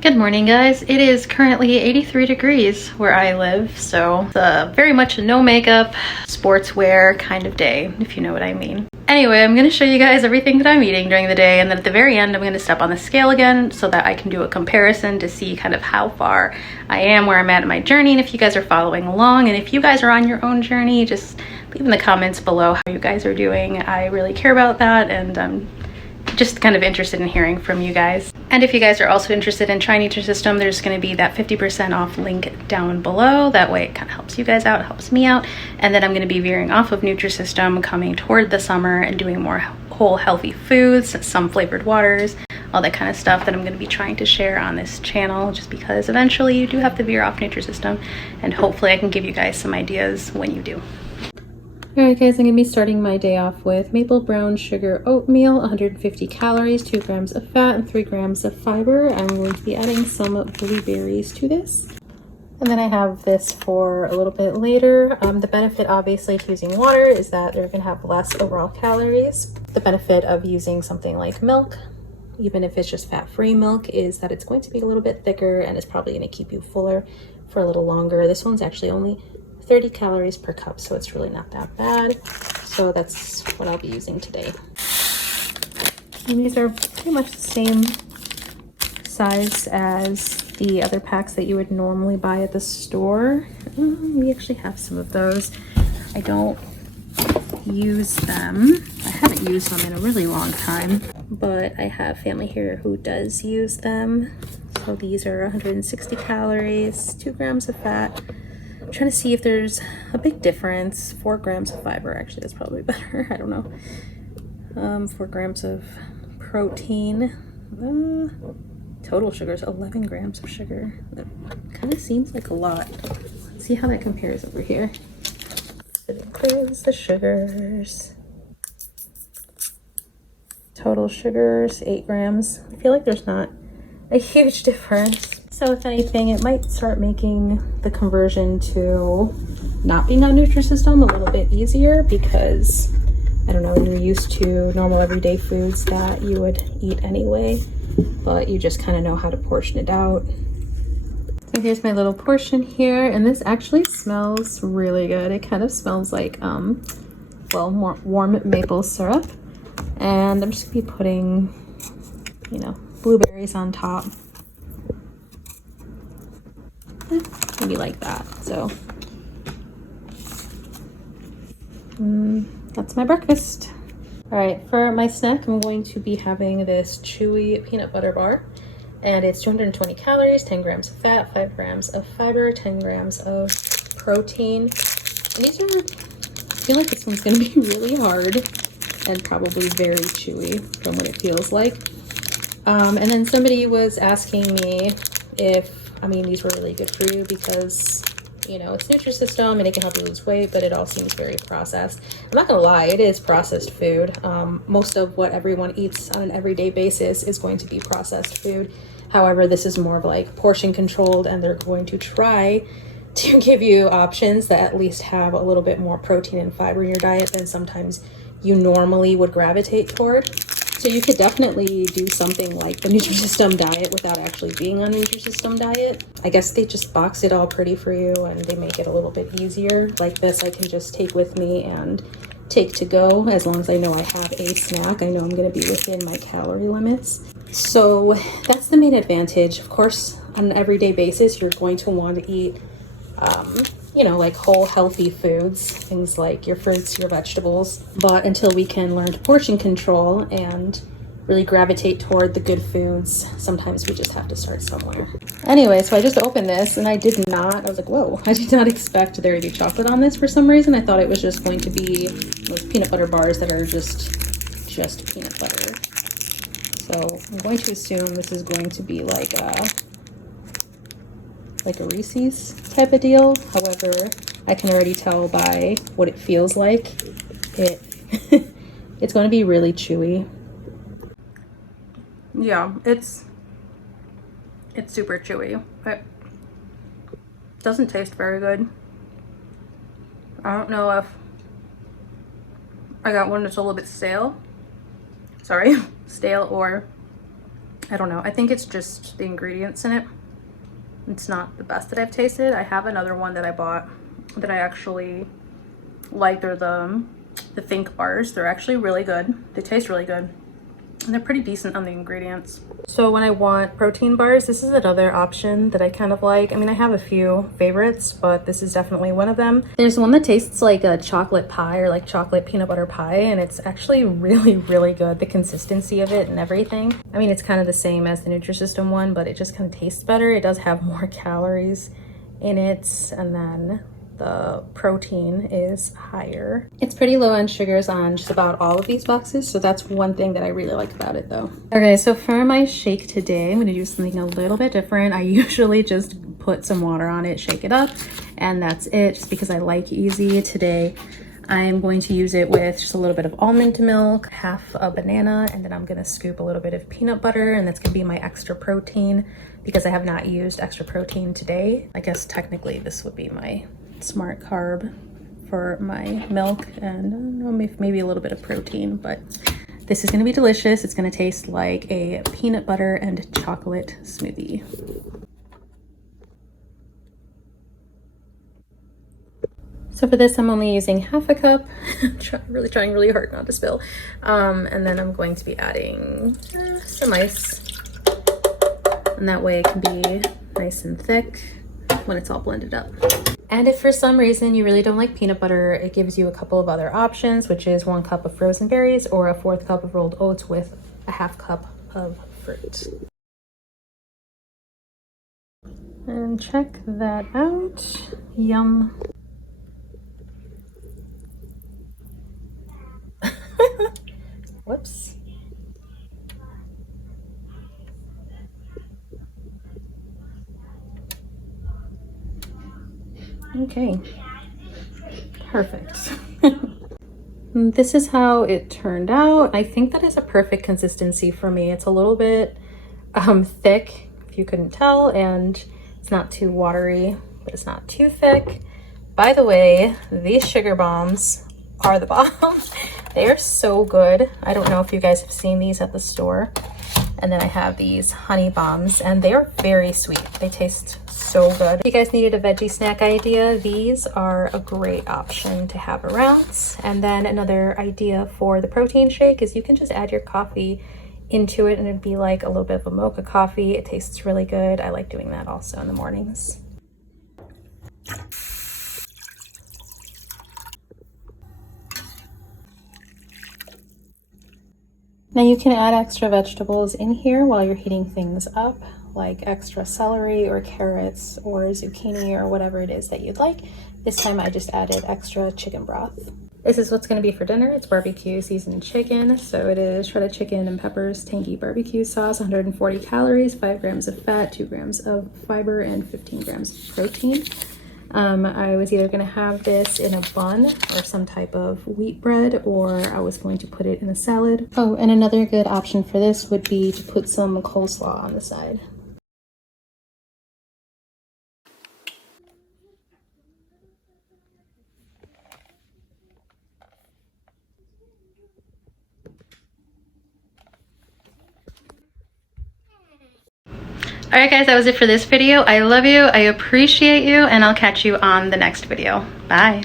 Good morning, guys. It is currently 83 degrees where I live, so it's a very much a no makeup, sportswear kind of day, if you know what I mean. Anyway, I'm going to show you guys everything that I'm eating during the day, and then at the very end I'm going to step on the scale again so that I can do a comparison to see kind of how far I am, where I'm at in my journey, and if you guys are following along. And if you guys are on your own journey, just leave in the comments below how you guys are doing. I really care about that, and I'm just kind of interested in hearing from you guys. And if you guys are also interested in trying Nutrisystem, there's going to be that 50% off link down below. That way it kind of helps you guys out, helps me out. And then I'm going to be veering off of Nutrisystem coming toward the summer and doing more whole healthy foods, some flavored waters, all that kind of stuff that I'm going to be trying to share on this channel, just because eventually you do have to veer off Nutrisystem, and hopefully I can give you guys some ideas when you do. Alright guys, I'm going to be starting my day off with maple brown sugar oatmeal, 150 calories, 2 grams of fat, and 3 grams of fiber. I'm going to be adding some blueberries to this. And then I have this for a little bit later. The benefit obviously to using water is that they're going to have less overall calories. The benefit of using something like milk, even if it's just fat-free milk, is that it's going to be a little bit thicker and it's probably going to keep you fuller for a little longer. This one's actually only 30 calories per cup, so it's really not that bad. So that's what I'll be using today. And these are pretty much the same size as the other packs that you would normally buy at the store. We actually have some of those. I don't use them. I haven't used them in a really long time, but I have family here who does use them. So these are 160 calories, 2 grams of fat. I'm trying to see if there's a big difference. 4 grams of fiber, actually, that's probably better. I don't know. 4 grams of protein. Total sugar is 11 grams of sugar. That kind of seems like a lot. Let's see how that compares over here. It includes the sugars. Total sugars, 8 grams. I feel like there's not a huge difference. So if anything, it might start making the conversion to not being on Nutrisystem a little bit easier, because I don't know, you're used to normal everyday foods that you would eat anyway, but you just kind of know how to portion it out. So here's my little portion here, and this actually smells really good. It kind of smells like, well, more warm maple syrup. And I'm just gonna be putting, you know, blueberries on top. Maybe like that. So that's my breakfast. All right, for my snack, I'm going to be having this chewy peanut butter bar, and it's 220 calories, 10 grams of fat, 5 grams of fiber, 10 grams of protein. And these are, I feel like this one's gonna be really hard and probably very chewy from what it feels like. And then somebody was asking me if, I mean, these were really good for you because, you know, it's Nutrisystem and it can help you lose weight, but it all seems very processed. I'm not gonna lie, it is processed food. Most of what everyone eats on an everyday basis is going to be processed food. However, this is more of like portion controlled, and they're going to try to give you options that at least have a little bit more protein and fiber in your diet than sometimes you normally would gravitate toward. So you could definitely do something like the Nutrisystem diet without actually being on a Nutrisystem diet. I guess they just box it all pretty for you and they make it a little bit easier. Like this, I can just take with me and take to go. As long as I know I have a snack, I know I'm going to be within my calorie limits. So that's the main advantage. Of course, on an everyday basis, you're going to want to eat you know, like whole healthy foods, things like your fruits, your vegetables. But until we can learn to portion control and really gravitate toward the good foods, sometimes we just have to start somewhere. Anyway, so I just opened this and I was like, whoa, I did not expect there to be chocolate on this for some reason. I thought it was just going to be those peanut butter bars that are just peanut butter. So I'm going to assume this is going to be like a Reese's type of deal. However, I can already tell by what it feels like. It's going to be really chewy. Yeah, it's super chewy. It doesn't taste very good. I don't know if I got one that's a little bit stale. Sorry, stale, or I don't know. I think it's just the ingredients in it. It's not the best that I've tasted. I have another one that I bought that I actually like. They're the Think bars. They're actually really good. They taste really good. And they're pretty decent on the ingredients. So when I want protein bars, this is another option that I kind of like. I mean, I have a few favorites, but this is definitely one of them. There's one that tastes like a chocolate pie or like chocolate peanut butter pie, and it's actually really, really good. The consistency of it and everything. I mean, it's kind of the same as the Nutrisystem one, but it just kind of tastes better. It does have more calories in it, and then the protein is higher. It's pretty low on sugars on just about all of these boxes, so that's one thing that I really like about it though. Okay, so for my shake today, I'm gonna do something a little bit different. I usually just put some water on it, shake it up, and that's it, just because I like easy. Today, I'm going to use it with just a little bit of almond milk, half a banana, and then I'm gonna scoop a little bit of peanut butter, and that's gonna be my extra protein because I have not used extra protein today. I guess technically this would be my smart carb for my milk, and I don't know, maybe a little bit of protein, but this is going to be delicious. It's going to taste like a peanut butter and chocolate smoothie. So for this, I'm only using half a cup. I'm trying really hard not to spill. And then I'm going to be adding some ice, and that way it can be nice and thick when it's all blended up. And if for some reason you really don't like peanut butter, it gives you a couple of other options, which is 1 cup of frozen berries or a 1/4 cup of rolled oats with a 1/2 cup of fruit. And check that out. Yum. Whoops. Okay, perfect. This is how it turned out. I think that is a perfect consistency for me. It's a little bit thick, if you couldn't tell, and it's not too watery, but it's not too thick. By the way, these sugar bombs are the bomb. They are so good. I don't know if you guys have seen these at the store. And then I have these honey bombs, and they are very sweet. They taste so good. If you guys needed a veggie snack idea, these are a great option to have around. And then another idea for the protein shake is you can just add your coffee into it, and it'd be like a little bit of a mocha coffee. It tastes really good. I like doing that also in the mornings. Now you can add extra vegetables in here while you're heating things up, like extra celery or carrots or zucchini or whatever it is that you'd like. This time I just added extra chicken broth. This is what's going to be for dinner. It's barbecue seasoned chicken. So it is shredded chicken and peppers, tangy barbecue sauce, 140 calories, 5 grams of fat, 2 grams of fiber, and 15 grams of protein. I was either going to have this in a bun or some type of wheat bread, or I was going to put it in a salad. Oh, and another good option for this would be to put some coleslaw on the side. Alright guys, that was it for this video. I love you, I appreciate you, and I'll catch you on the next video. Bye.